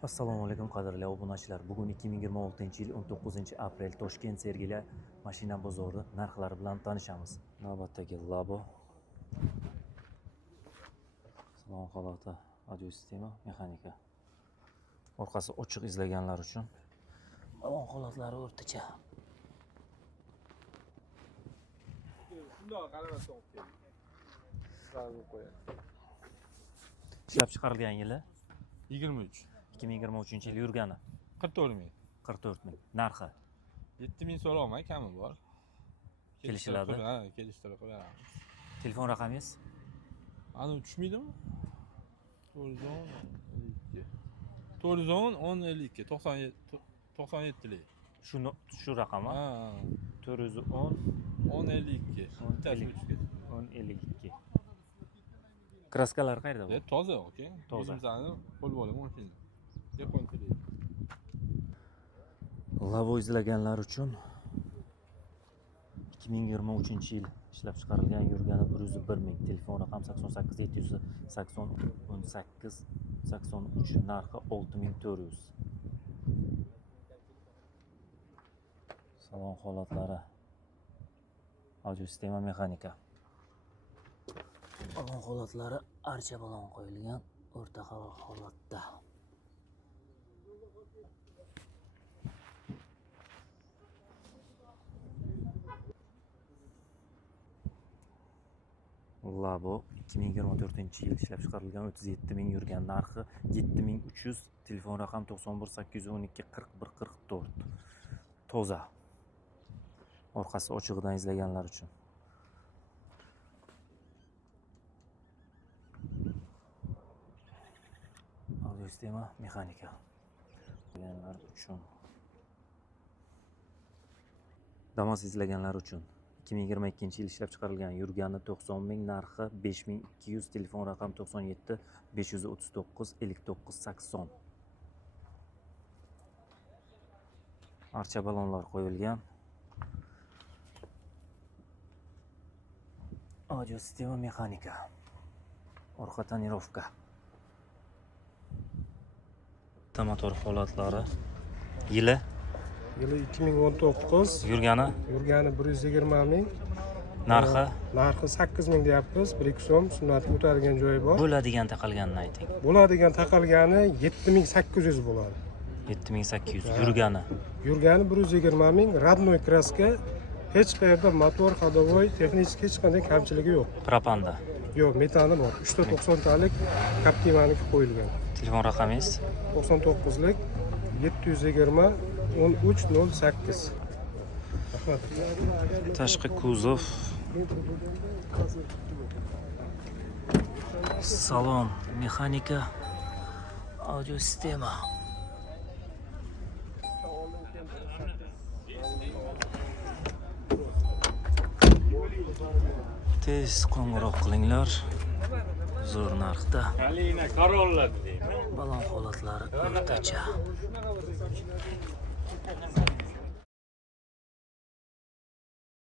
Assalomu alaykum qadrli obunachilar. Bugun 2026-yil 19-aprel Toshkent Sergeli mashina bozori narxlari bilan tanishamiz. Navbatdagi Labo salon holati, audio sistema, mexanika. Orqasi ochiq izlaganlar uchun salon holatlari o'rtacha. Ishlab chiqarilgan yili 23. 2023-yil yurgani 44 ming. 44 ming. Narxi 7 ming so'rolmay kami bor. kelishiladi. Ha, kelishtirib qo'yamiz. Telefon raqamingiz? Ana tushmaydimi? 412. 410 52 97 lik. Shu raqammi? Ha, 410 1052. 1052. Kraskalar qayerda bu? Toza, okey. Toza. O'zimizning qo'l bola mashina. Labo izlaganlar uchun 2023-yil ishlab chiqarilgan yurgani 101 ming. Telefon raqam 88 780 18 83, narxi 6400. Salon holatlari, audio sistema, mexanika. Salon holatlari archa balon qo'yilgan, o'rta holatda. Labo 2024-yil ishlab chiqarilgan 37 ming yurgan, narxi 7300, telefon raqam 91 812 41 44. Toza. Orqasi ochig'idan izlaganlar uchun. Audio sistema, mexanika. Izlaganlar uchun. Damas izlaganlar uchun 2022-yil ishlab chiqarilgan yurgani 90 ming, narxi 5200, telefon raqam 97 539 59 80. Archa balonlar qo'yilgan. Audio sistema, mexanika. Orqa tonirovka. Motor holatlari. Yili 2019. yurgani 120 ming. narxi Narxi 8 ming deyapmiz. 1-2 so'm sunnat o'tadigan joyi bor. bo'ladigan taqalganini ayting. Bo'ladigan taqalgani 7800 bo'ladi. 7800 yurgani. Yurgani 120 ming. Radnoy kraska. Hech qayerda motor, ходовой, texnik hech qanday kamchiligi yo'q. Propanda. Yo'q, metani bor. 390 talik Captivaniki qo'yilgan. Telefon raqamingiz? 99lik 720 1308. Rahmat. Tashqi kuzov. Salon, mexanika, audio sistema. Tez qo'ng'iroq qilinglar. Zo'r narxda. Alina Corolla deymi? Balon holatlari o'rtacha.